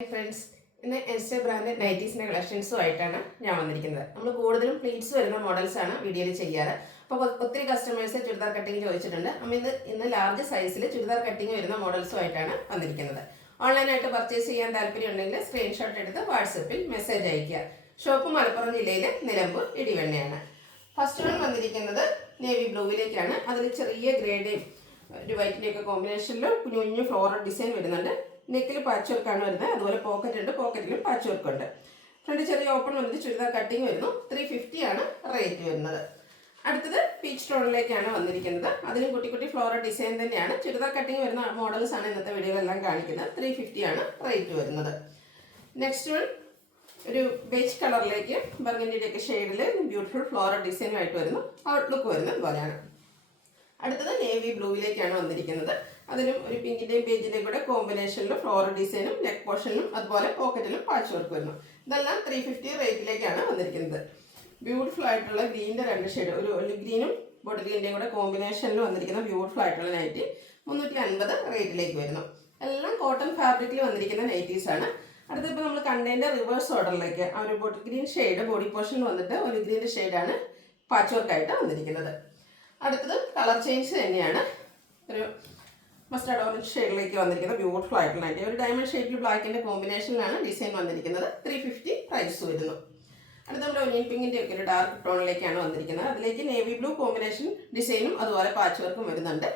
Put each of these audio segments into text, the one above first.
Friends, ഇന്ന് എൻസ്റ്റ brand നൈറ്റീസിൻ്റെ കളക്ഷൻസുമായിട്ടാണ് ഞാൻ വന്നിരിക്കുന്നത്. നമ്മൾ കൂടുതലും പ്ലീറ്റ്സ് വരുന്ന മോഡൽസാണ് വീഡിയോയിൽ ചെയ്യാറ്. അപ്പോൾ ഒത്തിരി കസ്റ്റമേഴ്സ് ചുരിദാർ കട്ടിങ് ചോദിച്ചിട്ടുണ്ട്. നമ്മൾ ഇന്ന് ലാർജ് സൈസിൽ ചുരിദാർ കട്ടിങ് വരുന്ന മോഡൽസുമായിട്ടാണ് വന്നിരിക്കുന്നത്. ഓൺലൈനായിട്ട് പർച്ചേസ് ചെയ്യാൻ താല്പര്യമുണ്ടെങ്കിൽ സ്ക്രീൻഷോട്ട് എടുത്ത് വാട്സപ്പിൽ മെസ്സേജ് അയയ്ക്കുക. ഷോപ്പ് മലപ്പുറം ജില്ലയിലെ നിലമ്പൂർ ഇടിവണ്ണയാണ്. ഫസ്റ്റ് വൺ വന്നിരിക്കുന്നത് നേവി ബ്ലൂവിലേക്കാണ്. അതിൽ ചെറിയ ഗ്രേഡേയും ഒരു വൈറ്റിൻ്റെയൊക്കെ കോമ്പിനേഷനിൽ കുഞ്ഞു കുഞ്ഞു ഫ്ലോറൽ ഡിസൈൻ വരുന്നുണ്ട്. നെക്കിൽ പാച്ച് വർക്കാണ് വരുന്നത്. അതുപോലെ പോക്കറ്റ് ഉണ്ട്, പോക്കറ്റിലും പാച്ച് വർക്ക് ഉണ്ട്. ഫ്രണ്ട് ചെറിയ ഓപ്പൺ വന്നിട്ട് ചുരിദാർ കട്ടിങ് വരുന്നു. 350 ആണ് റേറ്റ് വരുന്നത്. അടുത്തത് പീച്ച് ടോണിലേക്കാണ് വന്നിരിക്കുന്നത്. അതിലും കുട്ടി കുട്ടി ഫ്ലോറൽ ഡിസൈൻ തന്നെയാണ്. ചുരിദാർ കട്ടിങ് വരുന്ന മോഡൽസ് ആണ് ഇന്നത്തെ വീഡിയോയിലെല്ലാം കാണിക്കുന്നത്. 350 ആണ് റേറ്റ് വരുന്നത്. നെക്സ്റ്റ് വൺ ഒരു ബേജ് കളറിലേക്ക് ബർഗൻഡിയുടെയൊക്കെ ഷെയ്ഡിൽ ബ്യൂട്ടിഫുൾ ഫ്ലോറൽ ഡിസൈനുമായിട്ട് വരുന്നു. ഔട്ട്ലുക്ക് വരുന്നത് ഇതുപോലെയാണ്. അടുത്തത് നേവി ബ്ലൂവിലേക്കാണ് വന്നിരിക്കുന്നത്. അതിലും ഒരു പിങ്കിൻ്റെയും ബേജിൻ്റെയും കൂടെ കോമ്പിനേഷനിലും ഫ്ലോറൽ ഡിസൈനും നെക്ക് പോർഷനിലും അതുപോലെ പോക്കറ്റിലും പാച്ച് വർക്ക് വരുന്നു. ഇതെല്ലാം 350 റേറ്റിലേക്കാണ് വന്നിരിക്കുന്നത്. ബ്യൂട്ടിഫുൾ ആയിട്ടുള്ള ഗ്രീനിൻ്റെ രണ്ട് ഷെയ്ഡ്, ഒരു ഒലിവ് ഗ്രീനും ബോട്ടിൽ ഗ്രീൻ്റെയും കൂടെ കോമ്പിനേഷനിൽ വന്നിരിക്കുന്ന ബ്യൂട്ടിഫുൾ ആയിട്ടുള്ള നൈറ്റി 350 റേറ്റിലേക്ക് വരുന്നു. എല്ലാം കോട്ടൺ ഫാബ്രിക്കിൽ വന്നിരിക്കുന്ന നൈറ്റീസാണ്. അടുത്തിപ്പോൾ നമ്മൾ കണ്ടതിൻ്റെ റിവേഴ്സ് ഓർഡറിലേക്ക് ആ ഒരു ബോട്ടിൽ ഗ്രീൻ ഷെയ്ഡ് ബോഡി പോർഷനിൽ വന്നിട്ട് ഒലിവ് ഗ്രീൻ്റെ ഷെയ്ഡാണ് പാച്ച് വർക്കായിട്ട് വന്നിരിക്കുന്നത്. അടുത്തത് കളർ ചേഞ്ച് തന്നെയാണ്. ഒരു മസ്റ്റാർഡ് ഓറഞ്ച് ഷെയ്ഡിലേക്ക് വന്നിരിക്കുന്ന ബ്യൂട്ടിഫുൾ ആയിട്ടുള്ള നൈറ്റി. ഒരു ഡയമണ്ട് ഷെയ്ഡിൽ ബ്ലാക്കിൻ്റെ കോമ്പിനേഷനിലാണ് ഡിസൈൻ വന്നിരിക്കുന്നത്. 350 പ്രൈസ് വരുന്നു. അടുത്ത നമ്മുടെ ഒനിയൻ പിങ്കിൻ്റെ ഒക്കെ ഒരു ഡാർക്ക് ടോണിലേക്കാണ് വന്നിരിക്കുന്നത്. അതിലേക്ക് നേവി ബ്ലൂ കോമ്പിനേഷൻ ഡിസൈനും അതുപോലെ പാച്ച് വർക്കും വരുന്നുണ്ട്.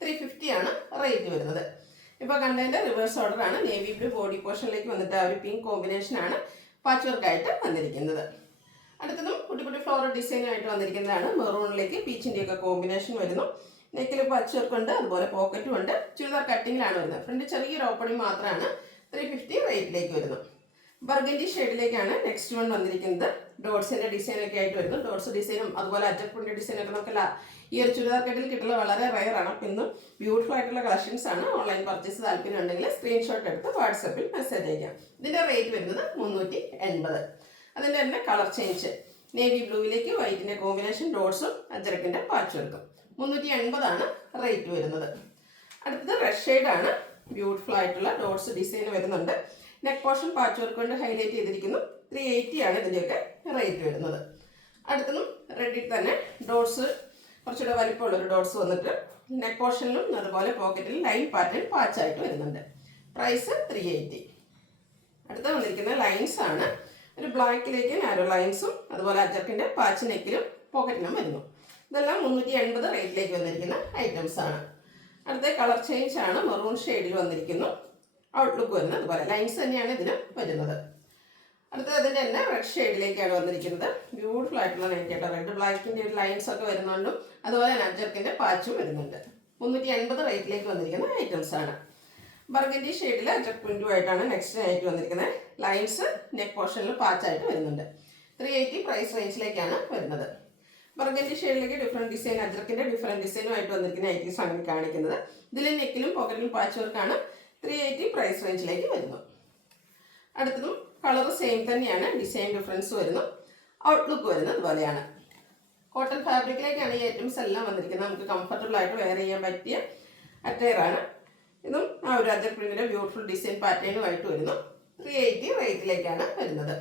350 ആണ് റേറ്റ് വരുന്നത്. ഇപ്പോൾ കണ്ടതിൻ്റെ റിവേഴ്സ് ഓർഡറാണ്. നേവി ബ്ലൂ ബോഡി പോർഷനിലേക്ക് വന്നിട്ട് ആ ഒരു പിങ്ക് കോമ്പിനേഷനാണ് പാച്ച് വർക്കായിട്ട് വന്നിരിക്കുന്നത്. അടുത്തതും കുട്ടി കുട്ടി ഫ്ലോറൽ ഡിസൈനുമായിട്ട് വന്നിരിക്കുന്നതാണ്. മെറൂണിലേക്ക് പീച്ചിൻ്റെയൊക്കെ കോമ്പിനേഷൻ വരുന്നു. നെക്കിൽ പച്ച് വർക്ക് ഉണ്ട്, അതുപോലെ പോക്കറ്റും ഉണ്ട്. ചുരിദാർ കട്ടിങ്ങിലാണ് വരുന്നത്. ഫ്രണ്ട് ചെറിയൊരു ഓപ്പണിംഗ് മാത്രമാണ്. 350 റേറ്റിലേക്ക് വരുന്നു. ബർഗൻഡി ഷെയ്ഡിലേക്കാണ് നെക്സ്റ്റ് വൺ വന്നിരിക്കുന്നത്. ഡോട്ട്സിൻ്റെ ഡിസൈനൊക്കെ ആയിട്ട് വരുന്നു. ഡോട്ട്സ് ഡിസൈനും അതുപോലെ അറ്റപ്പുണ്ട് ഡിസൈനൊക്കെ നമുക്ക് ഈ ഒരു ചുരിദാർ കട്ടിൽ കിട്ടുന്നത് വളരെ റയറാണ്. അപ്പം ഇന്നും ബ്യൂട്ടിഫുൾ ആയിട്ടുള്ള കളക്ഷൻസ് ആണ്. ഓൺലൈൻ പർച്ചേസ് താല്പര്യം ഉണ്ടെങ്കിൽ സ്ക്രീൻഷോട്ട് എടുത്ത് വാട്സപ്പിൽ മെസ്സേജ് അയക്കാം. ഇതിൻ്റെ റേറ്റ് വരുന്നത് 380. അതിൻ്റെ തന്നെ കളർ ചേഞ്ച് നേവി ബ്ലൂവിലേക്ക് വൈറ്റിൻ്റെ കോമ്പിനേഷൻ ഡോട്ട്സും അജരക്കിൻ്റെ പാച്ച് വർക്കും 380 ആണ് റേറ്റ് വരുന്നത്. അടുത്തത് റെഡ് ഷെയ്ഡാണ്. ബ്യൂട്ടിഫുൾ ആയിട്ടുള്ള ഡോട്ട്സ് ഡിസൈൻ വരുന്നുണ്ട്. നെക്ക് പോർഷൻ പാച്ച് വർക്ക് കൊണ്ട് ഹൈലൈറ്റ് ചെയ്തിരിക്കുന്നു. 380 ആണ് ഇതിൻ്റെയൊക്കെ റേറ്റ് വരുന്നത്. അടുത്തതും റെഡിൽ തന്നെ ഡോട്ട്സ് കുറച്ചുകൂടെ വലിപ്പമുള്ളൊരു ഡോട്ട്സ് വന്നിട്ട് നെക്ക് പോർഷനിലും അതുപോലെ പോക്കറ്റിലും ലൈൻ പാറ്റേൺ പാച്ചായിട്ട് വരുന്നുണ്ട്. പ്രൈസ് 380. അടുത്ത വന്നിരിക്കുന്ന ലൈൻസ് ആണ്. ഒരു ബ്ലാക്കിലേക്ക് നാരോ ലൈൻസും അതുപോലെ അജർക്കിൻ്റെ പാച്ച് നെക്കിലും പോക്കറ്റിലും വരുന്നു. ഇതെല്ലാം 380 റേറ്റിലേക്ക് വന്നിരിക്കുന്ന ഐറ്റംസ് ആണ്. അടുത്ത കളർ ചേഞ്ച് ആണ്. മെറൂൺ ഷെയ്ഡിൽ വന്നിരിക്കുന്നു. ഔട്ട്ലുക്ക് വരുന്നത് അതുപോലെ ലൈൻസ് തന്നെയാണ് ഇതിന് വരുന്നത്. അടുത്തത് അതിൻ്റെ തന്നെ റെഡ് ഷെയ്ഡിലേക്കാണ് വന്നിരിക്കുന്നത്. ബ്യൂട്ടിഫുൾ ആയിട്ടുള്ള നൈറ്റി ആയിട്ട് റെഡ് ബ്ലാക്കിൻ്റെ ഒരു ലൈൻസ് ഒക്കെ വരുന്നുണ്ടും അതുപോലെ അജർക്കിൻ്റെ പാച്ചും വരുന്നുണ്ട്. 380 റേറ്റിലേക്ക് വന്നിരിക്കുന്ന ഐറ്റംസ് ആണ്. ബർഗൻഡി ഷെയ്ഡിൽ അജർക്ക് പ്രിൻറ്റുമായിട്ടാണ് നെക്സ്റ്റ് നൈറ്റ് വന്നിരിക്കുന്നത്. ലൈൻസ് നെക്ക് പോർഷനിൽ പാച്ചായിട്ട് വരുന്നുണ്ട്. 380 പ്രൈസ് റേഞ്ചിലേക്കാണ് വരുന്നത്. ബർഗൻഡി ഷെയ്ഡിലേക്ക് ഡിഫറെൻറ്റ് ഡിസൈൻ അജർക്കിൻ്റെ ഡിഫറെൻറ്റ് ഡിസൈനുമായിട്ട് വന്നിരിക്കുന്ന നൈറ്റീസ് ആണ് കാണിക്കുന്നത്. ഇതിൽ നെക്കിലും പോക്കറ്റിലും പാച്ച് വർക്കാണ്. 380 പ്രൈസ് റേഞ്ചിലേക്ക് വരുന്നു. അടുത്തതും കളർ സെയിം തന്നെയാണ്. ഡിസൈൻ ഡിഫറൻസ് വരുന്നു. ഔട്ട്ലുക്ക് വരുന്നത് അതുപോലെയാണ്. കോട്ടൺ ഫാബ്രിക്കിലേക്കാണ് ഈ ഐറ്റംസ് എല്ലാം വന്നിരിക്കുന്നത്. നമുക്ക് കംഫർട്ടബിൾ ആയിട്ട് വെയർ ചെയ്യാൻ പറ്റിയ അറ്റയറാണ്. ഇതും ആ ഒരു അജർ പ്രിന്റിന്റെ ബ്യൂട്ടിഫുൾ ഡിസൈൻ പാറ്റേണുമായിട്ട് വരുന്നു. 380 റേറ്റിലേക്കാണ് വരുന്നത്.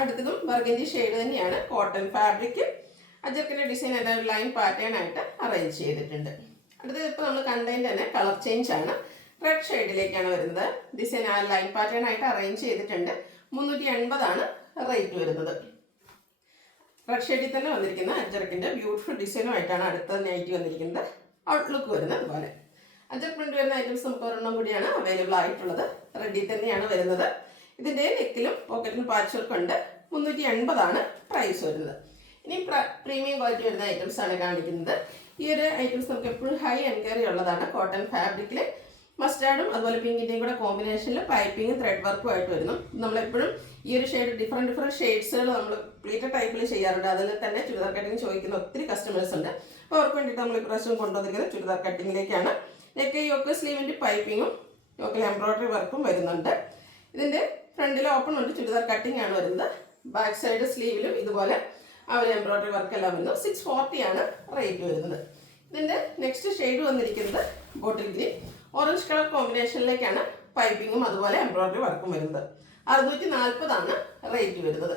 അടുത്തതും ബർഗൻഡി ഷെയ്ഡ് തന്നെയാണ്. കോട്ടൺ ഫാബ്രിക് അജർക്കിൻ്റെ ഡിസൈൻ എല്ലാം ഒരു ലൈൻ പാറ്റേൺ ആയിട്ട് അറേഞ്ച് ചെയ്തിട്ടുണ്ട്. അടുത്തത് ഇപ്പോൾ നമ്മൾ കണ്ടതിൻ്റെ തന്നെ കളർ ചേഞ്ച് ആണ്. റെഡ് ഷെയ്ഡിലേക്കാണ് വരുന്നത്. ഡിസൈൻ ആ ലൈൻ പാറ്റേൺ ആയിട്ട് അറേഞ്ച് ചെയ്തിട്ടുണ്ട്. 380 ആണ് റേറ്റ് വരുന്നത്. റെഡ് ഷെയ്ഡിൽ തന്നെ വന്നിരിക്കുന്ന അജർക്കിൻ്റെ ബ്യൂട്ടിഫുൾ ഡിസൈനുമായിട്ടാണ് അടുത്ത നൈറ്റി വന്നിരിക്കുന്നത്. ഔട്ട്ലുക്ക് വരുന്നത് അതുപോലെ. അജർ പ്രിന്റ് വരുന്ന ഐറ്റംസ് നമുക്ക് ഒരെണ്ണം കൂടിയാണ് അവൈലബിൾ ആയിട്ടുള്ളത്. റെഡിൽ തന്നെയാണ് വരുന്നത്. ഇതിൻ്റെ നെക്കിലും പോക്കറ്റിലും പാച്ച് വർക്ക് ഉണ്ട്. 380 ആണ് പ്രൈസ് വരുന്നത്. ഇനി പ്രീമിയം ക്വാളിറ്റി വരുന്ന ഐറ്റംസ് ആണ് കാണിക്കുന്നത്. ഈ ഒരു ഐറ്റംസ് നമുക്ക് എപ്പോഴും ഹൈ എൻക്വയറി ഉള്ളതാണ്. കോട്ടൺ ഫാബ്രിക്കിൽ മസ്റ്റാർഡും അതുപോലെ പിങ്കിൻ്റെയും കൂടെ കോമ്പിനേഷനിൽ പൈപ്പിങ്ങും ത്രെഡ് വർക്കും ആയിട്ട് വരുന്നു. നമ്മളെപ്പോഴും ഈ ഒരു ഷെയ്ഡ് ഡിഫറെൻറ്റ് ഷെയ്ഡ്സുകൾ നമ്മൾ പ്ലീറ്റഡ് ടൈപ്പിൽ ചെയ്യാറുണ്ട്. അതിൽ തന്നെ ചുരിദാർ കട്ടിങ് ചോദിക്കുന്ന ഒത്തിരി കസ്റ്റമേഴ്സ് ഉണ്ട്. അപ്പോൾ അവർക്ക് വേണ്ടിയിട്ട് നമ്മൾ ഇപ്രാവശ്യം കൊണ്ടുവന്നിരിക്കുന്നത് ചുരിദാർ കട്ടിങ്ങിലേക്കാണ്. നെക്ക് യോക്ക് സ്ലീവിൻ്റെ പൈപ്പിങ്ങും യോക്കിൽ എംബ്രോയ്ഡറി വർക്കും വരുന്നുണ്ട്. ഇതിൻ്റെ ഫ്രണ്ടിൽ ഓപ്പൺ ഉണ്ട്, ചുരിദാർ കട്ടിങ് ആണ് വരുന്നത്. ബാക്ക് സൈഡ് സ്ലീവിലും ഇതുപോലെ ആ ഒരു എംബ്രോയ്ഡറി വർക്കെല്ലാം വരുന്നു. 640 ആണ് റേറ്റ് വരുന്നത്. ഇതിൻ്റെ നെക്സ്റ്റ് ഷെയ്ഡ് വന്നിരിക്കുന്നത് ബോട്ടിൽ ഗ്രീൻ ഓറഞ്ച് കളർ കോമ്പിനേഷനിലേക്കാണ് പൈപ്പിങ്ങും അതുപോലെ എംബ്രോയിഡറി വർക്കും വരുന്നത്. 640 റേറ്റ് വരുന്നത്.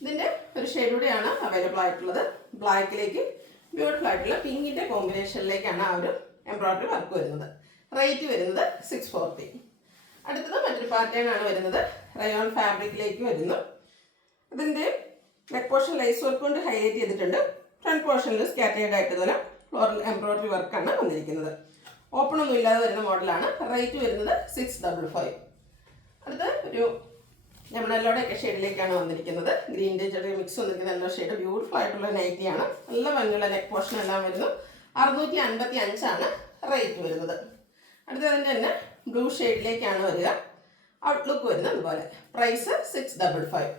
ഇതിൻ്റെ ഒരു ഷെയ്ഡൂടെയാണ് അവൈലബിൾ ആയിട്ടുള്ളത്. ബ്ലാക്കിലേക്ക് ബ്യൂട്ടിഫുൾ ആയിട്ടുള്ള പിങ്കിൻ്റെ കോമ്പിനേഷനിലേക്കാണ് ആ ഒരു എംബ്രോയിഡറി വർക്ക് വരുന്നത്. റേറ്റ് വരുന്നത് 640. അടുത്തത് മറ്റൊരു പാറ്റേൺ ആണ് വരുന്നത്. റയോൺ ഫാബ്രിക്കിലേക്ക് വരുന്നു. ഇതിൻ്റെ നെക്ക് പോർഷൻ ലേസ് വർക്ക് കൊണ്ട് ഹൈലൈറ്റ് ചെയ്തിട്ടുണ്ട്. ഫ്രണ്ട് പോർഷനിൽ സ്കാറ്റേർഡ് ആയിട്ട് ഇതുപോലെ ഫ്ലോറൽ എംബ്രോയിഡറി വർക്കാണ് വന്നിരിക്കുന്നത്. ഓപ്പൺ ഒന്നും ഇല്ലാതെ വരുന്ന മോഡലാണ്. റേറ്റ് വരുന്നത് 655. അടുത്ത ഒരു ലെമണല്ലോടെയൊക്കെ ഷെയ്ഡിലേക്കാണ് വന്നിരിക്കുന്നത്. ഗ്രീൻ്റെ ചെറിയ മിക്സ് വന്നിരിക്കുന്ന യെല്ലോ ഷെയ്ഡ് ബ്യൂട്ടിഫുൾ ആയിട്ടുള്ള നൈറ്റിയാണ്. നല്ല ഭംഗിയുള്ള നെക്ക് പോർഷൻ എല്ലാം വരുന്നു. 655 റേറ്റ് വരുന്നത്. അടുത്തതിൻ്റെ തന്നെ ബ്ലൂ ഷെയ്ഡിലേക്കാണ് വരിക. ഔട്ട്ലുക്ക് വരുന്നത് അതുപോലെ. പ്രൈസ് 655.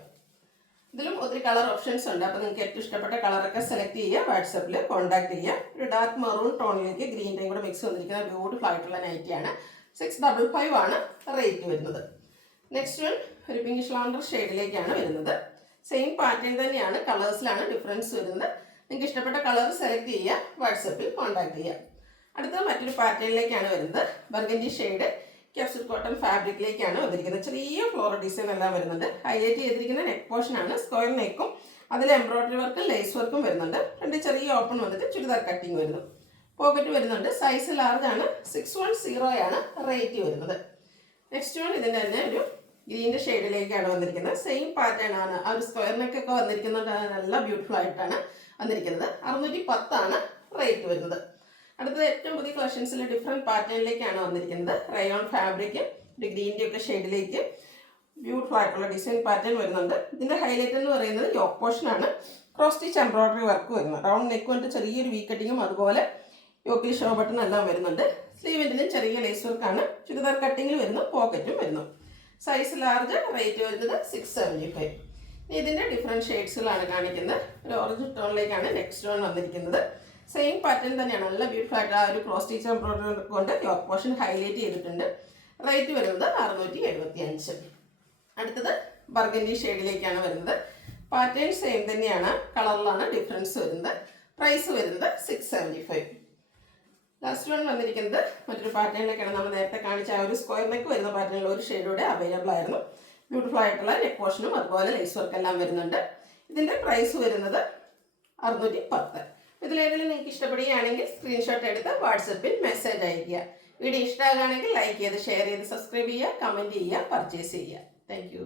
ഇതിലും ഒത്തിരി കളർ ഓപ്ഷൻസ് ഉണ്ട്. അപ്പോൾ നിങ്ങൾക്ക് ഏറ്റവും ഇഷ്ടപ്പെട്ട കളറൊക്കെ സെലക്ട് ചെയ്യുക. വാട്സപ്പിൽ കോൺടാക്ട് ചെയ്യുക. ഒരു ഡാർക്ക് മെറൂൺ ടോണിലേക്ക് ഗ്രീൻ്റെയും കൂടെ മിക്സ് വന്നിരിക്കുന്ന ബ്യൂട്ടിഫുൾ ആയിട്ടുള്ള നൈറ്റിയാണ്. 655 റേറ്റ് വരുന്നത്. നെക്സ്റ്റ് വൺ ഒരു പിങ്കിഷ് ലാവണ്ടർ ഷെയ്ഡിലേക്കാണ് വരുന്നത്. സെയിം പാറ്റേൺ തന്നെയാണ്, കളേഴ്സിലാണ് ഡിഫറൻസ് വരുന്നത്. നിങ്ങൾക്ക് ഇഷ്ടപ്പെട്ട കളർ സെലക്ട് ചെയ്യുക. വാട്സപ്പിൽ കോൺടാക്ട് ചെയ്യുക. അടുത്തത് മറ്റൊരു പാറ്റേണിലേക്കാണ് വരുന്നത്. ബർഗൻഡി ഷെയ്ഡ് ക്യാപ്സൂൾ കോട്ടൺ ഫാബ്രിക്കിലേക്കാണ് വന്നിരിക്കുന്നത്. ചെറിയ ഫ്ലോറൽ ഡിസൈൻ എല്ലാം വരുന്നുണ്ട്. ഹൈലൈറ്റ് ചെയ്തിരിക്കുന്ന നെക്ക് പോർഷനാണ്. സ്ക്വയർ നെക്കും അതിൽ എംബ്രോയിഡറി വർക്കും ലേസ് വർക്കും വരുന്നുണ്ട്. രണ്ട് ചെറിയ ഓപ്പൺ വന്നിട്ട് ചുരിദാർ കട്ടിങ് വരുന്നു. പോക്കറ്റ് വരുന്നുണ്ട്. സൈസ് ലാർജ് ആണ്. 610 റേറ്റ് വരുന്നത്. നെക്സ്റ്റ് വൺ ഇതിൻ്റെ തന്നെ ഒരു ഗ്രീൻ്റെ ഷെയ്ഡിലേക്കാണ് വന്നിരിക്കുന്നത്. സെയിം പാറ്റേൺ ആണ്. ആ ഒരു സ്ക്വയർ നെക്കൊക്കെ വന്നിരിക്കുന്നത് നല്ല ബ്യൂട്ടിഫുൾ ആയിട്ടാണ് വന്നിരിക്കുന്നത്. 610 റേറ്റ് വരുന്നത്. അടുത്തത് ഏറ്റവും പുതിയ കളക്ഷൻസിൽ ഡിഫറെൻറ്റ് പാറ്റേണിലേക്കാണ് വന്നിരിക്കുന്നത്. റയോൺ ഫാബ്രിക് ഒരു ഗ്രീൻ്റെ ഒക്കെ ഷെയ്ഡിലേക്ക് ബ്യൂട്ടിഫുൾ ആയിട്ടുള്ള ഡിസൈൻ പാറ്റേൺ വരുന്നുണ്ട്. ഇതിൻ്റെ ഹൈലൈറ്റ് എന്ന് പറയുന്നത് യോക്ക് പോർഷനാണ്. ക്രോസ് സ്റ്റിച്ച് എംബ്രോയിഡറി വർക്ക് വരുന്നത്. റൗണ്ട് നെക്ക് വന്നിട്ട് ചെറിയൊരു വീ കട്ടിങ്ങും അതുപോലെ യോക്കിൽ ഷോ ബട്ടൺ എല്ലാം വരുന്നുണ്ട്. സ്ലീവിൻ്റിനും ചെറിയ ലേസ് വർക്കാണ്. ചുരിദാർ കട്ടിങ്ങിൽ വരുന്നു. പോക്കറ്റും വരുന്നു. Size large. റേറ്റ് വരുന്നത് 675. ഇതിൻ്റെ ഡിഫറെൻറ്റ് ഷെയ്ഡ്സുകളാണ് കാണിക്കുന്നത്. ഒരു ഓറഞ്ച് ടോണിലേക്കാണ് നെക്സ്റ്റ് വൺ വന്നിരിക്കുന്നത്. സെയിം പാറ്റേൺ തന്നെയാണ്. നല്ല ബ്യൂട്ടിഫുൾ ആയിട്ട് ആ ഒരു ക്രോസ് സ്റ്റിച്ച് എംബ്രോയിഡറി കൊണ്ട് യോക്ക് പോർഷൻ ഹൈലൈറ്റ് ചെയ്തിട്ടുണ്ട്. റേറ്റ് വരുന്നത് 675. അടുത്തത് ബർഗൻഡി ഷെയ്ഡിലേക്കാണ് വരുന്നത്. പാറ്റേൺ സെയിം തന്നെയാണ്, കളറിലാണ് ഡിഫറൻസ് വരുന്നത്. പ്രൈസ് വരുന്നത് 675. ലാസ്റ്റ് വൺ വന്നിരിക്കുന്നത് മറ്റൊരു പാറ്റേണിലേക്കാണ്. നമ്മൾ നേരത്തെ കാണിച്ച ആ ഒരു സ്ക്വയർ നെക്ക് വരുന്ന പാറ്റേണിൽ ഒരു ഷെയ്ഡോടെ അവൈലബിൾ ആയിരുന്നു. ബ്യൂട്ടിഫുൾ ആയിട്ടുള്ള നെക്ക് പോർഷനും അതുപോലെ ലേസ് വർക്ക് എല്ലാം വരുന്നുണ്ട്. ഇതിൻ്റെ പ്രൈസ് വരുന്നത് 610. ഇതിലേതെങ്കിലും നിങ്ങൾക്ക് ഇഷ്ടപ്പെടുകയാണെങ്കിൽ സ്ക്രീൻഷോട്ട് എടുത്ത് വാട്സപ്പിൽ മെസ്സേജ് അയയ്ക്കുക. വീഡിയോ ഇഷ്ടമാകുകയാണെങ്കിൽ ലൈക്ക് ചെയ്ത് ഷെയർ ചെയ്ത് സബ്സ്ക്രൈബ് ചെയ്യുക, കമൻറ്റ് ചെയ്യുക, പർച്ചേസ് ചെയ്യുക. Thank you.